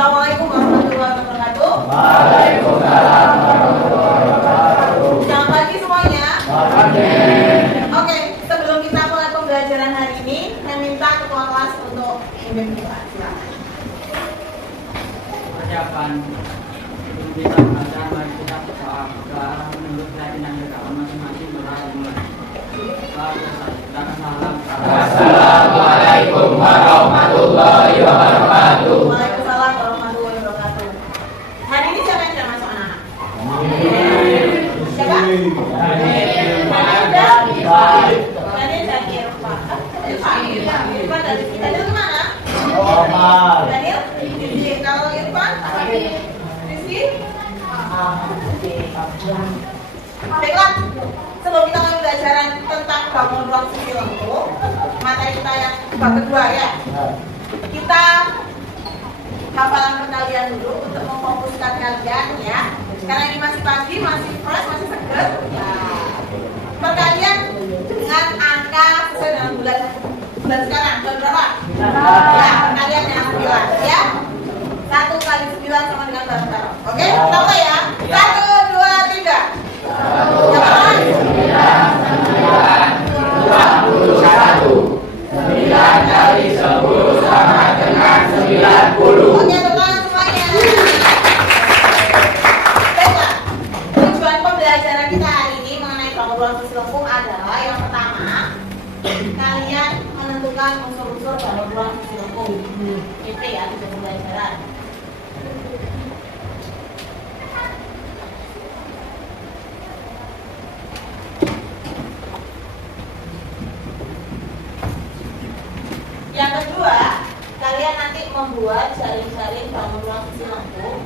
Assalamualaikum warahmatullahi wabarakatuh. Waalaikumsalam warahmatullahi wabarakatuh. Selamat pagi semuanya. Selamat pagi. Oke, sebelum kita mulai pembelajaran hari ini, saya minta ketua kelas untuk memimpin kita. Silakan. Persiapan sebelum kita belajar, mari kita berdoa menurut keyakinan kita masing-masing mulai. Assalamualaikum warahmatullahi wabarakatuh. Waalaikumsalam warahmatullahi wabarakatuh. Hari ini siapa yang sudah masuk anak-anak? Siapa? Daniel dan Irfan. Irfan dari kita dulu mana? Daniel? Kalau Irfan? Rizky? Baiklah, sebelum kita mulai pembelajaran tentang bangun ruang sisi lengkung, materi kita yang bab kedua ya, kita hafalan perkalian dulu untuk memfokuskan kalian ya, karena ini masih pagi, masih fresh, masih seger ya. Perkalian dengan angka sesuai dengan bulan sekarang, bulan berapa? Ya, perkalian yang 9 ya. 1 kali 9 sama dengan bulan sekarang. Oke, kita mulai ya. 1, 2, 3. Yang pertama 9 kali 10 sama dengan 90. Oke, teman semuanya. Baiklah, tujuan pembelajaran kita hari ini mengenai bangun ruang sisi lengkung adalah yang pertama, kalian menentukan unsur-unsur bangun ruang sisi lengkung. Itu ya tujuan pembelajaran. Yang kedua, kalian nanti membuat jaring-jaring bangun ruang sisi lengkung.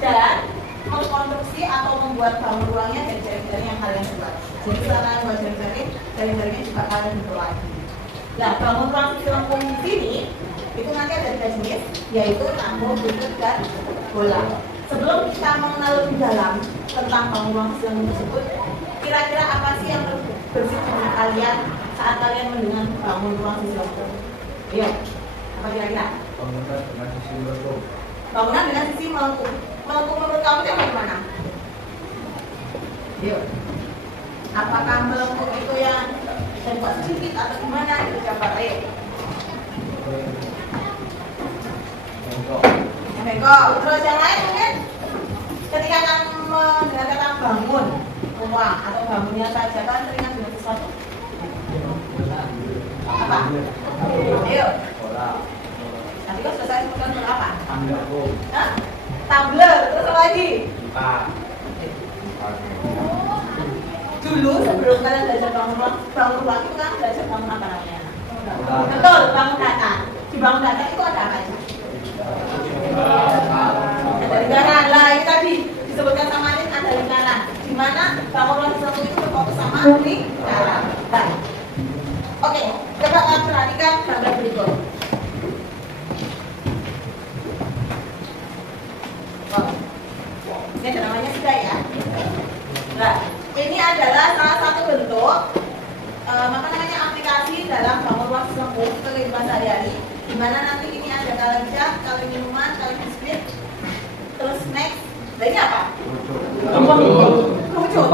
Dan mengkonstruksi atau membuat bangun ruangnya dari jaring-jaring yang kalian buat. Jadi setelah kalian buat jaring-jaring, jaring-jaringnya juga kalian bentuk lagi. Nah, bangun ruang sisi lengkung di sini itu nanti ada 3 jenis, yaitu lampu, buntut, dan bola. Sebelum kita mengenal lebih dalam tentang bangun ruang sisi lengkung tersebut, kira-kira apa sih yang terbersih dengan kalian saat kalian mendengar bangun ruang sisi lengkung? Iya, apa kira-kira? Bangunan dengan sisi lengkung. Bangunan dengan sisi melengkung. Melengkung menurut kamu itu yang bagaimana? Yuk. Apakah melengkung itu yang buat sedikit atau gimana? Itu jawaban ayo. Bengkok. Terus yang lain mungkin ketika kamu mendengar kata bangun rumah atau bangunnya saja, kalian teringat dengan sesuatu? Apa? Ayo. Nanti kau selesai sebutkan berapa? Hah? Tumbler. Terus apa lagi? Dulu sebelum kalian belajar bangun rumah itu kan belajar bangun apa namanya? Betul, bangun datar. Di bangun datar itu ada apa aja? Ada lingkaran lah, ini tadi disebutkan sama Anin ada lingkaran. Di mana bangun ruang sisi lengkung itu berfokus sama lingkaran. Baik. Oke, coba kalian perhatikan gambar berikut. Wow. Ini ada namanya sudah ya. Nah, ini adalah salah satu bentuk apa namanya aplikasi dalam bangun ruang sisi lengkung kehidupan sehari-hari. Di mana nanti ini ada kalian cat, kalian minuman, kalian biskuit, terus snack. Nah, ini apa? Kerucut.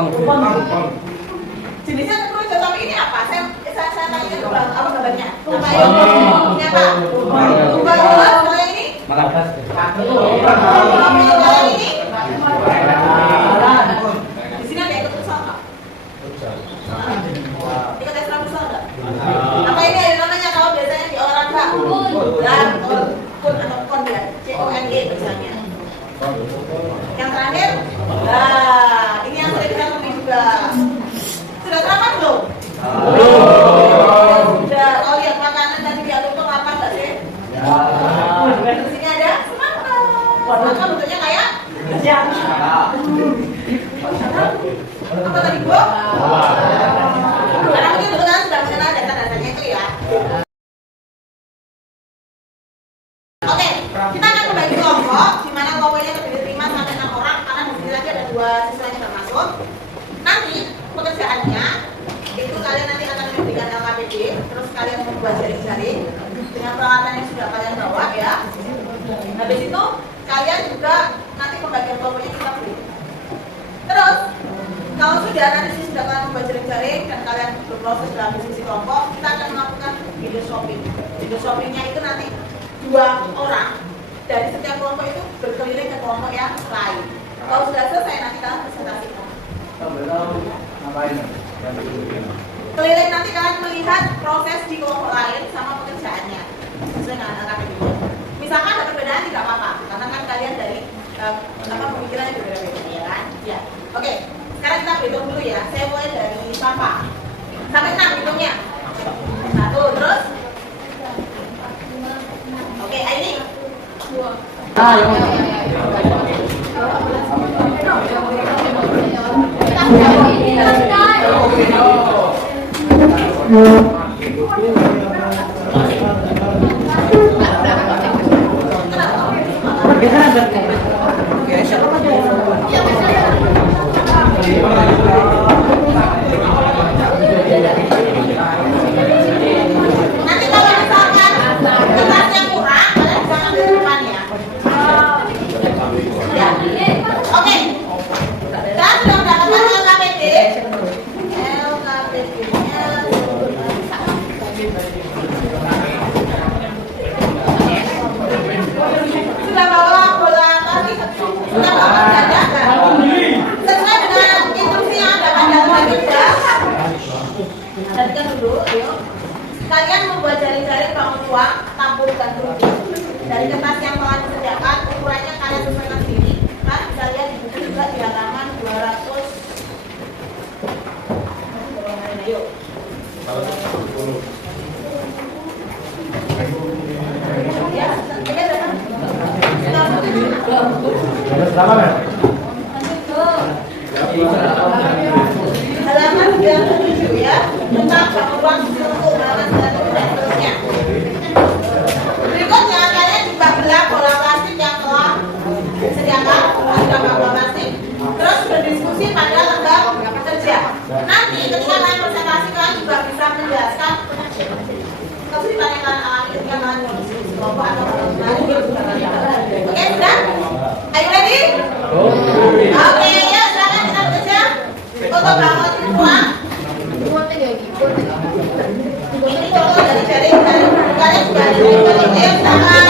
Jenisnya kerucut, tapi ini apa? Saya tanya ke bang, apa gambarnya? Apa ya? Ini apa? Tumbal bola, kalau yang ini? Kalau yang ini? Di sini ada ikut futsal nggak? Ikut ekstra futsal nggak? Apa ini ada namanya kalau biasanya di olahraga? Dan kun atau kon ya, CONG misalnya. Yang terakhir, nah ini yang sering kita temui juga. Sudah sarapan belum? Sudah. Oh lihat makanan tadi diatur apa nggak sih? Di sini ada semangka. Semangka bentuknya kayak jam. Apa tadi Bu? Karena mungkin betul kan sudah mengenal data-datanya itu ya. Oke, kita akan membagi kelompok, di mana kelompoknya terdiri 5 sampai 6 orang, karena di sini lagi ada 2 siswa yang termasuk. Nanti pekerjaannya itu kalian membuat jaring-jaring dengan peralatan yang sudah kalian bawa ya. Habis itu kalian juga nanti pembagian kelompoknya kita beri. Terus kalau sudah kalian membuat jaring-jaring dan kalian berproses dalam diskusi kelompok, kita akan melakukan video shopping. Video shoppingnya itu nanti 2 orang dari setiap kelompok itu berkeliling ke kelompok yang lain. Kalau sudah selesai nanti kalian presentasikan. Ngapain? Keliling nanti kalian melihat proses di kelompok lain sama pekerjaannya sesuai dengan KPD. Misalkan ada perbedaan tidak apa-apa, karena kan kalian dari pemikirannya berbeda-beda ya kan? Ya. Oke, sekarang kita berhitung dulu ya. Saya mulai dari sampah sampai 6 hitungnya. 1, terus. Oke, ini 2. Nanti kalau misalkan kertasnya kurang, kalian bisa ambil depan ya. Ya. Oke. Dan sudah mendapatkan LKPD-nya sudah bawa bola kaki, sudah bawa dada kan? Sesuai dengan instruksi yang ada pada kerja. Perhatikan dulu, ayo. Kalian membuat jaring-jaring bangun uang, tabur dan rugi. Dari kertas yang telah disediakan, ukurannya kalian sesuaikan sendiri. Kan bisa lihat di buku juga di halaman 200. Ayo. Ya, ini berapa? Halaman 97 ya, tentang uang untuk halaman 97 dan seterusnya. Berikutnya kalian juga belah bola plastik yang telah disediakan, ada bola plastik. Terus berdiskusi pada lembah kerja. Nanti ketika kalian presentasi kalian juga bisa menjelaskan kesulitan yang kalian alami ketika kalian berdiskusi kelompok atau oke, sudah? Are you ready? Oke, ya silakan kita bekerja untuk bangun uang. Ini contoh dari jaring kalian sudah diberikan. Ayo silakan.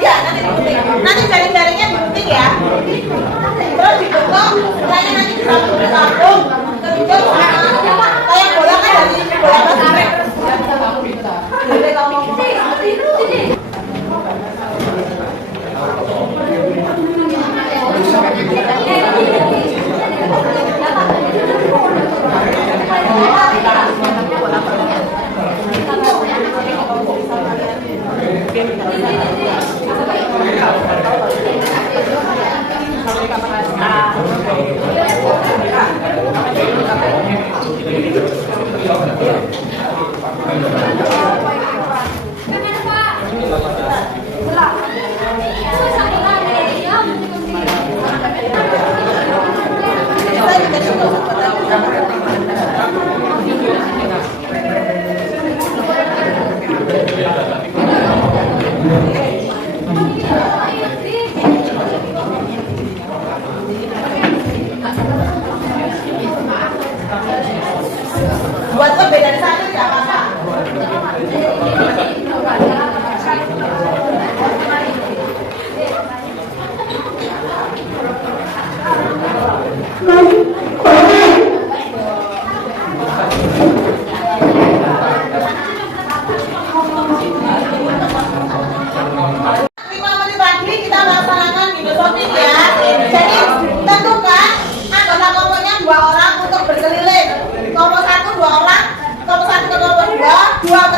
Ya, nanti jaring-jaringnya digunting ya. Terus dibentuk, kayaknya nanti disambung, kemudian sama kayak bola kan dari bola basket. Jadi kamu Terima kasih.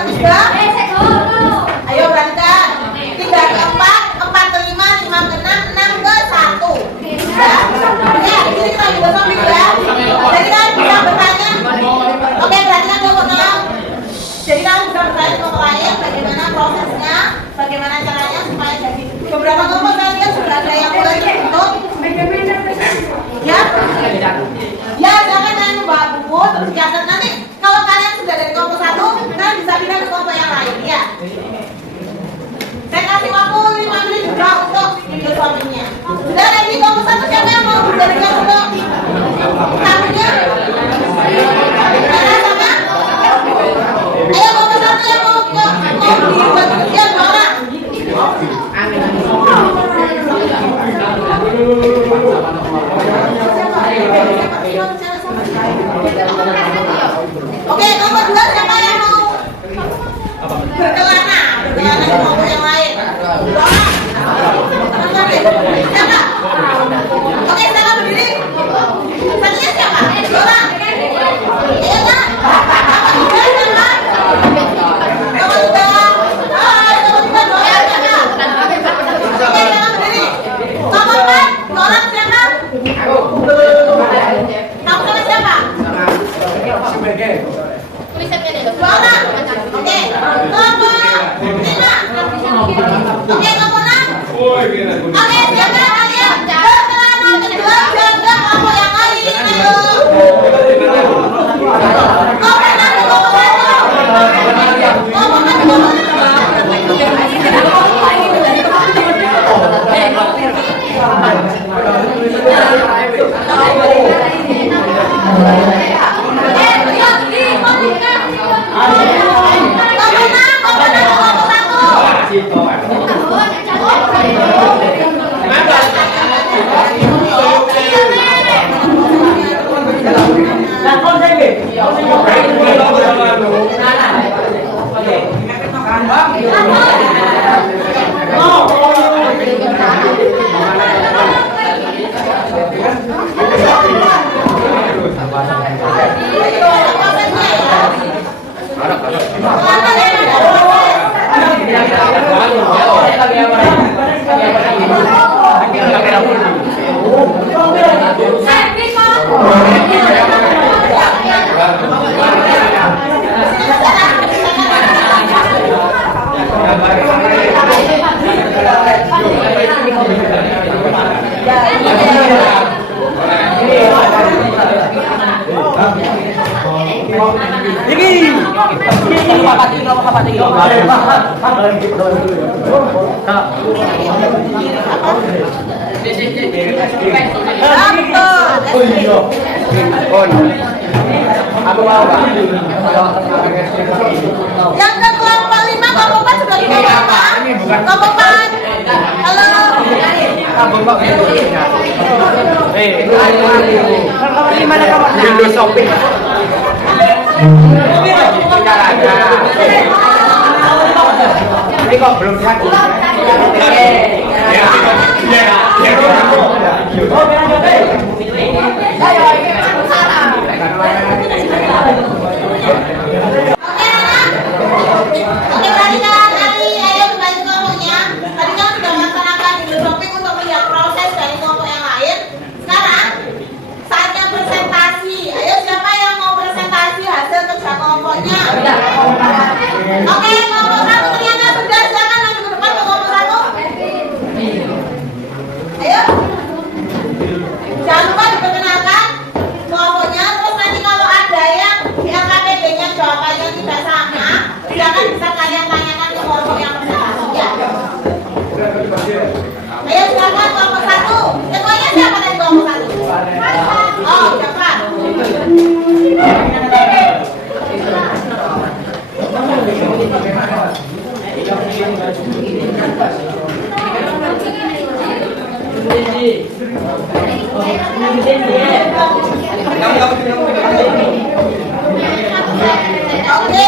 ketiga. Ayo perhatikan. 3 ke 4, 4 ke 5, 5 ke 6, 6 ke 1. Ya. Oke, di sini kita juga sambil ya. Jadi kan bisa bertanya. Oke, perhatikan kelompok 6. Jadi kamu bisa bertanya kelompok lain bagaimana prosesnya, bagaimana caranya supaya jadi. Beberapa kelompok saya lihat sudah ada yang mulai terbentuk. Ya. Ya, jangan kalian membawa buku terus catat nanti. Kalau kalian sudah dari kelompok 1, kalian bisa pindah ke kelompok yang lain ya. Saya kasih waktu 5 menit juga untuk video suaminya. Sudah ready kelompok 1, siapa yang mau berdirikan untuk tamunya? Mana sama? Ayo kelompok 1 yang mau berdirikan kerja 2 orang. Oke, kelompok 2 siapa yang mau berkelana di kelompok yang lain? 2 orang. Siapa? Oke, siapa berdiri? Satunya siapa? 2 orang. Iya kan? Kelompok 2 siapa? Kelompok 2. Kelompok 2 2 orang siapa? Oke, siapa berdiri? Kelompok 4 2 orang siapa? Kamu sama siapa? 2 orang. Oke. Kelompok 5. Oke, kelompok 6. Oke, siapa kalian? Berkelana kedua jaga kelompok yang lain. Ayo. Kelompok 6 ke kelompok 1. Kelompok 6 ke kelompok Yang ke kelompok 5, kelompok 4 sudah di apa? Kelompok 4. Halo. Windows Shopping. Ini kok belum lihat? Oke, perhatikan tadi, ayo kembali ke kelompoknya. Tadi kan sudah melaksanakan video shopping untuk melihat proses dari kelompok yang lain. Sekarang saatnya presentasi. Ayo siapa yang mau presentasi hasil kerja kelompoknya? Oke, kelompok 1 ternyata sudah, silakan maju ke depan ke kelompok 1. Ayo. Jangan lupa diperkenalkan kelompoknya. Terus nanti kalau ada yang di LKPD-nya jawabannya tidak sama, silakan bisa kalian tanyakan ke kelompok yang presentasi ya. Ayo silakan kelompok 1. Ketuanya siapa dari kelompok 1? Oh, cepat. Oke.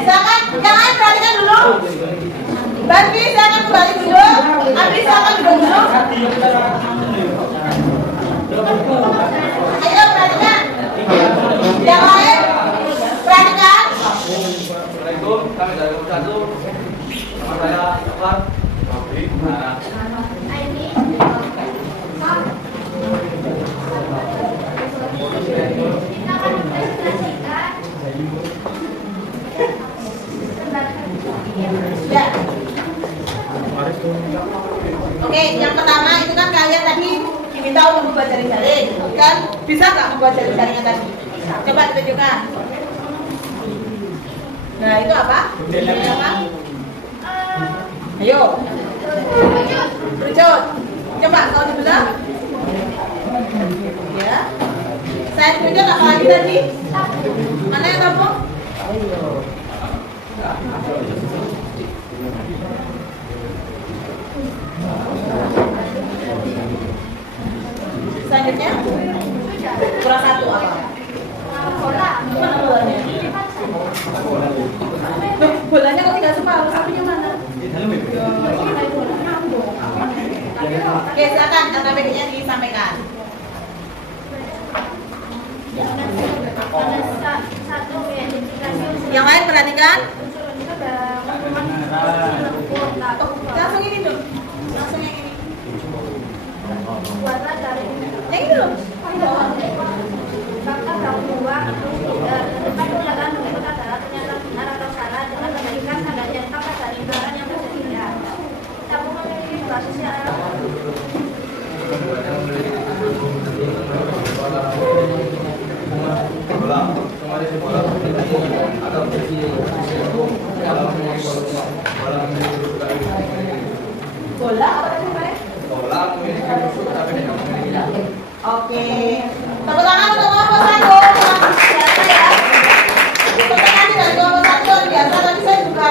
Silakan, yang lain perhatikan dulu. Bagi silakan kembali dulu. Abis silakan duduk dulu. Ayo perhatikan. kami dari kelompok 1. Nama saya Sofar. Nah, Ya. Oke, yang pertama itu kan kalian tadi diminta untuk membuat jaring-jaring, kan? Bisa nggak membuat jaring-jaringnya tadi? Coba ditunjukkan. Nah, itu apa? Ini apa? Ayo. Berjut. Coba kalau dibilang. Ya. Saya tunjuk apa lagi tadi? Mana yang kamu? Selanjutnya kurang satu apa? Mana bolanya? Loh, bolanya kok tidak separuh, sapinya mana? Oke, silakan KTP-nya disampaikan. Yang lain perhatikan. Langsung ini dong. Langsung yang ini. Yang ini dong. Maka tahun 2 depan ulakan berikut adalah pernyataan benar atau salah dengan memberikan tanda cetak dari barang yang tersedia. Tabung memiliki dua sisi Bola apa tadi Pak? bola memiliki musuh tapi tidak memiliki jalan. Oke. Tepuk tangan untuk kelompok 1. Ya. Pertanyaan dari kelompok 1 biasa. Tadi saya juga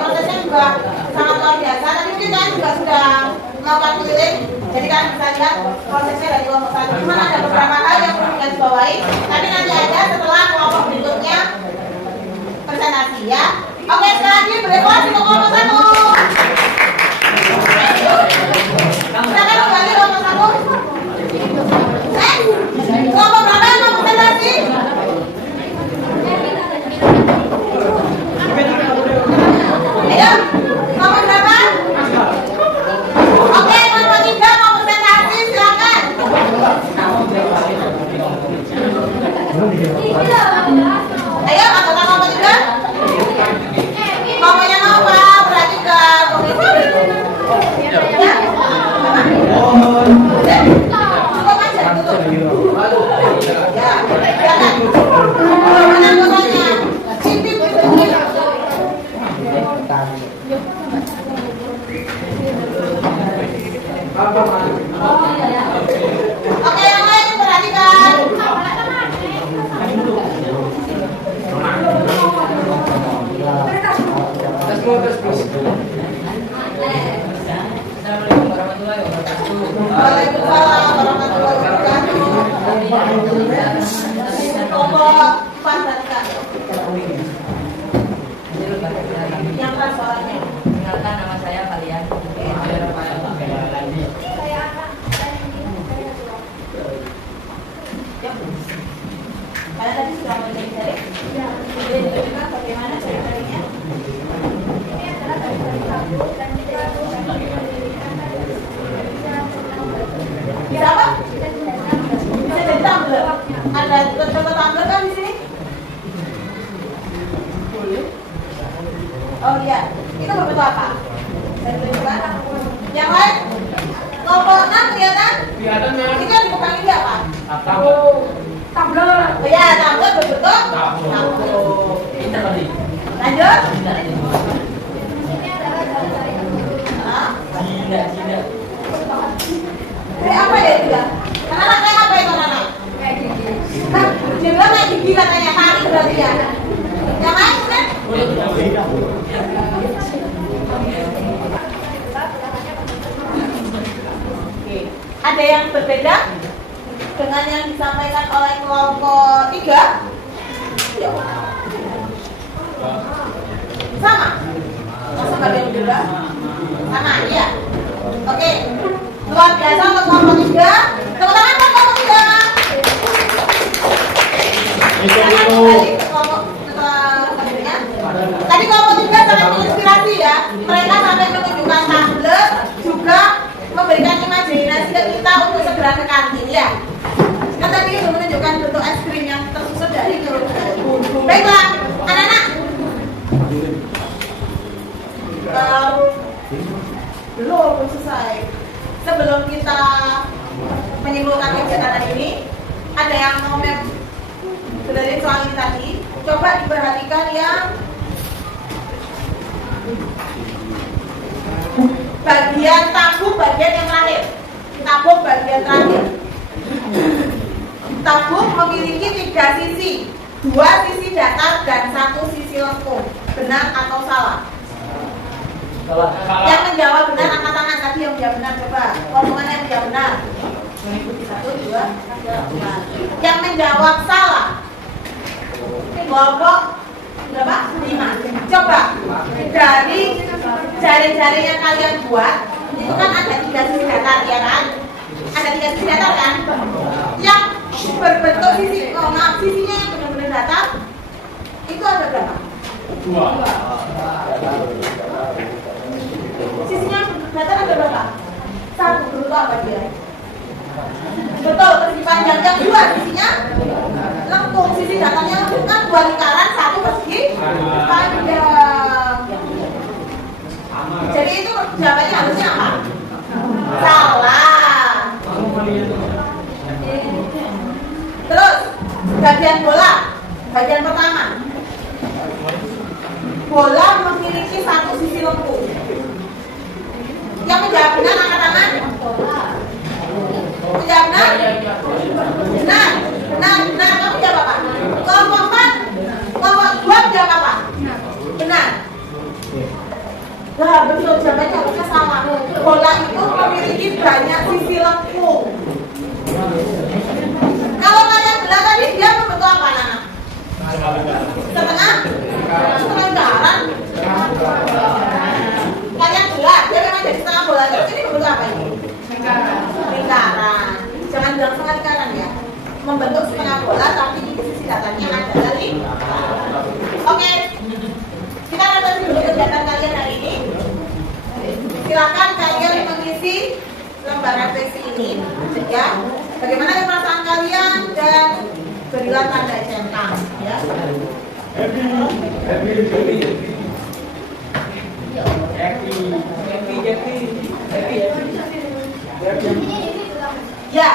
prosesnya juga sangat luar biasa. Tadi mungkin kalian juga sudah melakukan keliling. Jadi kalian bisa lihat prosesnya dari kelompok 1. Cuma ada beberapa hal yang perlu kita bawahi. Tapi nanti aja setelah kelompok berikutnya presentasi ya. Oke, sekali lagi berdebat untuk kelompok 1. Silakan kembali kelompok 1. Kelompok berapa yang mau presentasi? Ayo, kelompok berapa? Oke, kelompok 3 mau presentasi, silakan. Ayo, anggota kelompok 3. Kelompoknya mau apa? Perhatikan. Ya. Cukup aja, tutup. Ya, silakan. Mana anggotanya? Sintip. Oke, yang lain perhatikan. Assalamualaikum warahmatullahi wabarakatuh. Waalaikumsalam warahmatullahi wabarakatuh. Kelompok 4 perhatikan. Yang keras suaranya. Perkenalkan, nama saya Kalian. Kalian tadi sudah mencari-cari? Ya. Boleh ditunjukkan bagaimana cari-carinya? ini adalah dari satu dan kita Bisa apa? Bisa jadi tumbler. Ada contoh tumbler kan di sini? Oh iya, itu berbentuk apa? Saya tunjukkan. Yang lain? Kelompok 6 kelihatan? Ini yang dibuka ini apa? Tumbler. Oh iya, tumbler berbentuk? Tumbler. Lanjut? Hah? Kayak apa ya dia? Anak kayak apa itu anak? Kayak gigi. Nah, dia bilang kayak gigi katanya tari berarti ya. Yang lain kan? Oke. Ada yang berbeda dengan yang disampaikan oleh kelompok 3? Yuk. Sama? Masa nggak ada yang berbeda? Sama, iya. Oke. Luar biasa untuk kelompok 3. Tepuk tangan untuk kelompok 3. Silakan kembali ke kelompok selanjutnya. Tadi segera ke kantin ya. Kan tadi sudah menunjukkan bentuk es krim yang tersusun dari kerupuk. Baiklah, anak-anak. Belum selesai. Sebelum kita menyimpulkan kegiatan hari ini, ada yang mau dari soal ini tadi. Coba diperhatikan yang bagian tabung bagian yang terakhir. Tabung bagian terakhir. Tabung memiliki 3 sisi, 2 sisi datar dan 1 sisi lengkung. Benar atau salah? Yang menjawab benar angkat tangan. Tadi yang menjawab benar, coba omongan yang menjawab benar. Mengikuti 1, 2, 3. Yang menjawab salah kelompok berapa? 5. Coba dari jari-jari yang kalian buat itu kan ada 3 sisi datar ya kan? Ada 3 sisi datar kan? Yang berbentuk sisi, sisinya yang benar-benar datar itu ada berapa? 2. Sisinya datar ada berapa? 1. Berupa apa dia? Betul, persegi panjang. Yang 2 sisinya lengkung. Sisi datarnya lengkung kan 2 lingkaran, 1 persegi panjang. Jadi itu jawabannya harusnya apa? Salah. Terus bagian bola, bagian pertama. Bola memiliki 1 sisi lengkung. Yang menjawab benar angkat tangan. Menjawab benar? Benar. Kamu jawab apa? Kelompok 4, kelompok 2 jawab apa? Benar. Nah, betul, jawabannya harusnya sama. Bola itu memiliki banyak sisi lengkung. Kalau kalian bilang tadi dia membentuk apa, Nana? Setengah lingkaran. Kalian bilang dia memang jadi setengah bola. Ini membentuk apa ini? Lingkaran. Jangan bilang setengah lingkaran ya. Membentuk setengah bola, tapi di sisi datarnya adalah lingkaran. Oke. Kita revisi dulu kegiatan kalian hari ini. Silakan kalian mengisi lembar refleksi ini, ya. Bagaimana perasaan kalian dan berilah tanda centang, ya. Ya.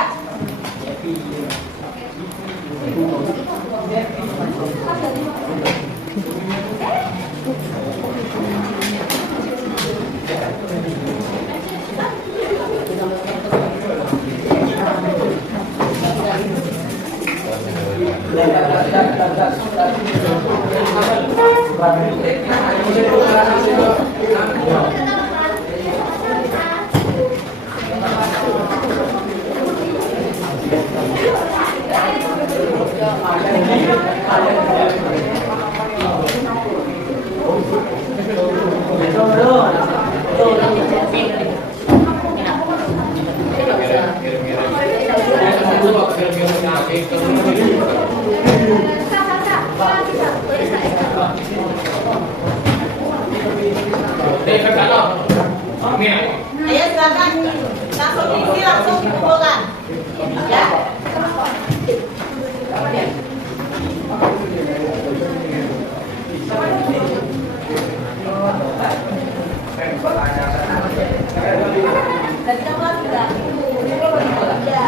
Ayo silakan langsung diisi, langsung dikumpulkan, ya. Dan kamu sudah, ya.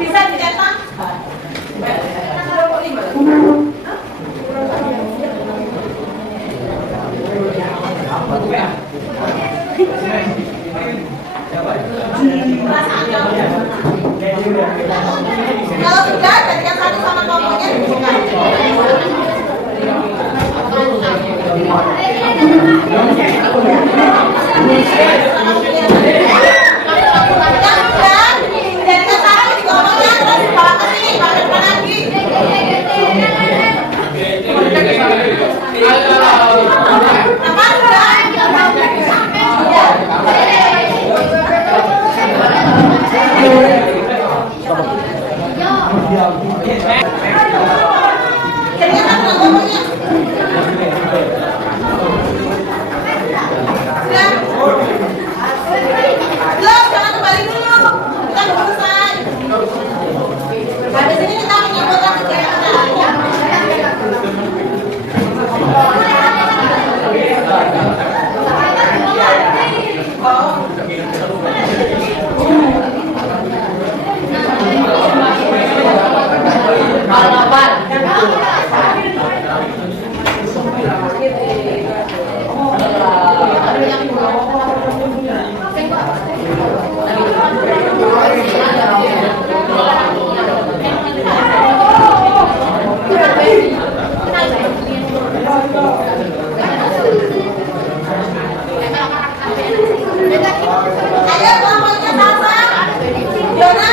Bisa dicetak? Kalau sudah, jadikan satu sama kelompoknya dibuka. Jadi kan kelompoknya Ayo kelompoknya Salsa, Jona.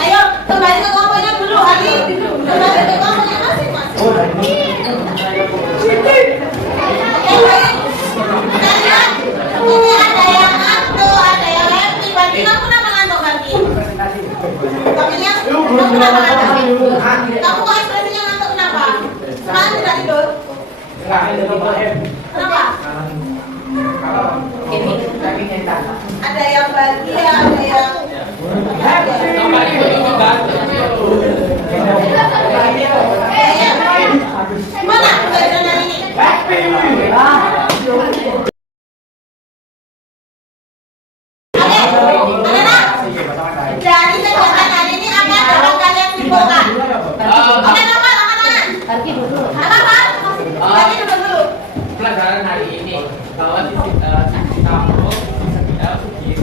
Ayo kembali ke kelompoknya dulu, Ali. Kembali ke kelompoknya masing-masing. Baik. Kalian ini ada yang ngantuk, ada yang happy. Berarti kamu kenapa ngantuk lagi? Kamunya kamu kenapa ngantuk? Kamu kok ekspresinya ngantuk kenapa? Semalam tidak tidur? Kenapa? Ada yang bahagia, ada yang mana pelajaran hari ini? Dari kegiatan hari ini apa yang dapat kalian simpulkan? Oke, apa? Lagi dulu. Apa? Lagi dulu. Pelajaran hari ini bahwa sisi tamu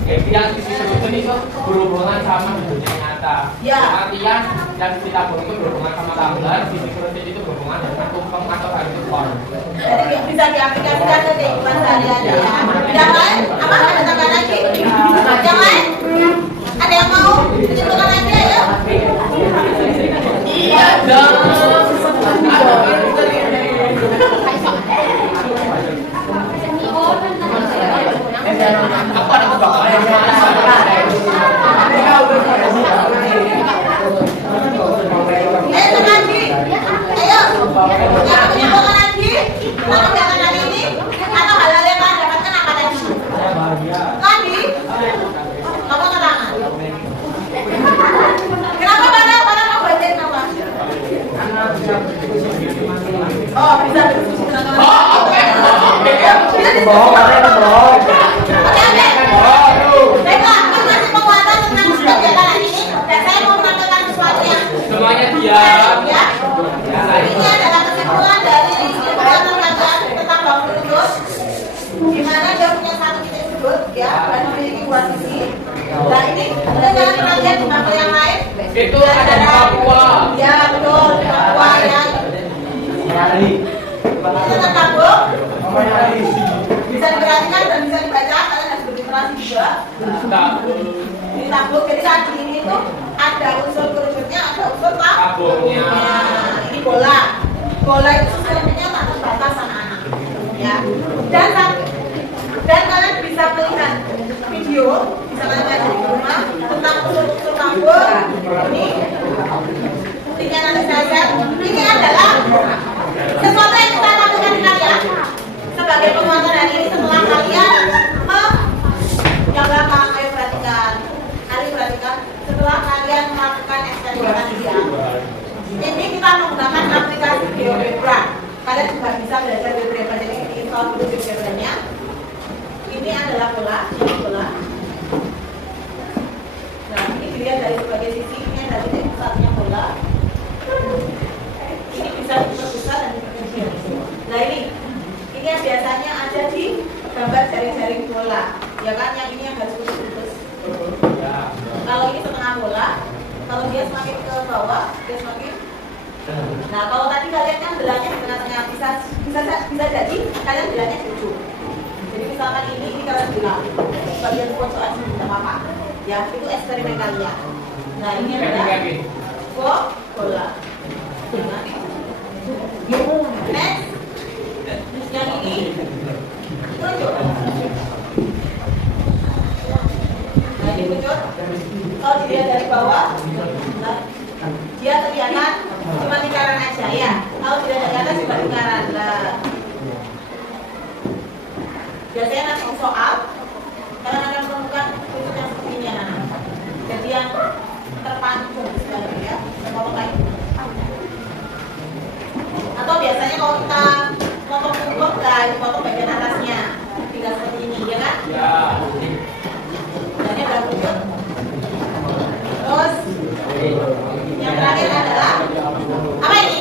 yang sisi sebetulnya itu berhubungan sama dunia nyata. Ya. Artian dan sisi tabung itu berhubungan sama gambar, sisi kritis itu berhubungan dengan tumpeng atau kehidupan. Jadi bisa diaplikasikan ke kehidupan sehari-hari ya. Yang lain? Apa? Ada tambahan lagi? Yang lain? Ada yang mau menentukan lagi ya? Iya. Apa ada kebakaran? Ayo lagi. Ayo. Yang menyimpulkan lagi. Mana kegiatan hari ini? Atau hal-hal yang kalian dapatkan apa tadi? Tadi? Kamu angkat tangan. Kenapa mau bacain nama? Oh, bisa berdiskusi dengan teman-teman. Baiklah, aku kasih penguatan tentang kegiatan hari ini dan saya mau menampilkan sesuatu yang Semuanya diam. ya. Ini adalah kesimpulan dari ilmuwan pengkajian tentang bangun lurus, di mana dia punya satu titik sudut ya dan memiliki dua sisi. Nah ini kita jangan perhatian di mapel yang lain. Itu ada di Papua. Ya betul, di Papua ya. Ini tentang tabung. Bisa diperhatikan dan bisa dibaca. Kalian harus berliterasi juga. Ini tabung. Jadi saat ini itu ada unsur kerucutnya, ada unsur tabungnya. Ini bola. Bola itu sistemnya tak terbatas anak-anak. Ya. Dan kalian bisa melihat video, bisa kalian lihat di rumah tentang unsur tabung. Ini buktinya nanti saya share. Ini adalah sesuatu yang kita lakukan di kalian sebagai penguatan hari ini setelah kalian yang belakang. Ayo perhatikan. Setelah kalian melakukan eksperimen kalian, ini kita menggunakan aplikasi GeoGebra. Kalian juga bisa belajar GeoGebra. Jadi install dulu GeoGebra-nya. Ini adalah bola, ini bola. Nah, ini dilihat dari berbagai sisi. Ini adalah titik pusatnya bola. Ini bisa diperbesar dan diperkecil. Nah ini yang biasanya ada di gambar jaring-jaring bola, ya kan? Yang ini yang garis putus-putus. Kalau ini setengah bola, kalau dia semakin ke bawah, dia semakin. Nah kalau tadi kalian kan belanya di tengah-tengah, bisa jadi kalian belanya jujur. Jadi misalkan ini kalian bilang bagian pojok aja tidak apa-apa. Ya itu eksperimen kalian. Nah ini adalah bola. Next, yang ini tunjuk. Nah ini tunjuk. Kalau dilihat dari bawah, nah, dia kelihatan cuma lingkaran aja ya. Kalau dilihat dari atas cuma lingkaran. Nah, biasanya nanti soal kalian akan menemukan tunjuk yang seperti ini anak-anak. Jadi yang terpancung sebenarnya ya, kalau kayak atau biasanya kalau kita potong bentuk, nah itu potong bagian atasnya tidak seperti ini, ya kan? Ya. Dan ini adalah bentuk. Terus yang terakhir adalah apa ini?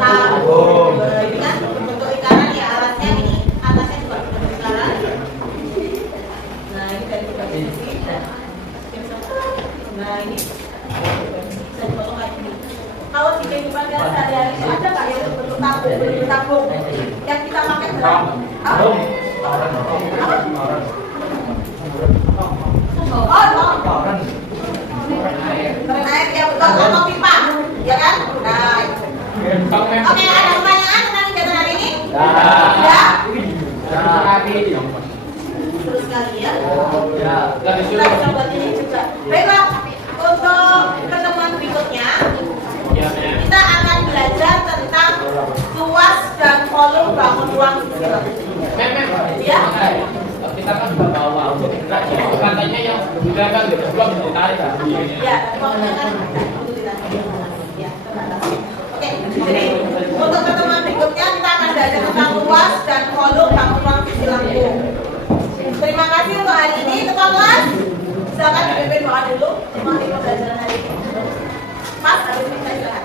Tabung. Ini kan bentuk lingkaran ya, Naik ya betul atau pipa, ya kan? Nah, oke, ada pertanyaan tentang kegiatan hari ini? Ya. Terus sekali ya. Kita bisa buat ini juga. Baiklah, untuk pertemuan berikutnya kita akan belajar tentang luas dan volume bangun ruang susulan. Ya. Kita kan sudah bawa katanya yang gagal belum ditarik. Ya, pokoknya kan untuk ditarik. Ya, terbatas. Oke, jadi untuk pertemuan berikutnya kita akan belajar tentang luas dan volume bangun ruang sisi lambung. Terima kasih untuk hari ini, teman kelas. Silakan dipimpin doa dulu mengenai pembelajaran hari ini. Mas, habis ini saya silakan.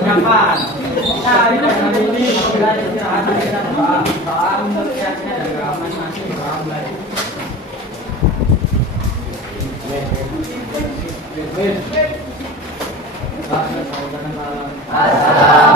Kapan? Nah, ini hari ini belajar istirahat kita doa untuk siapnya dan masing-masing doa belajar. Assalamualaikum.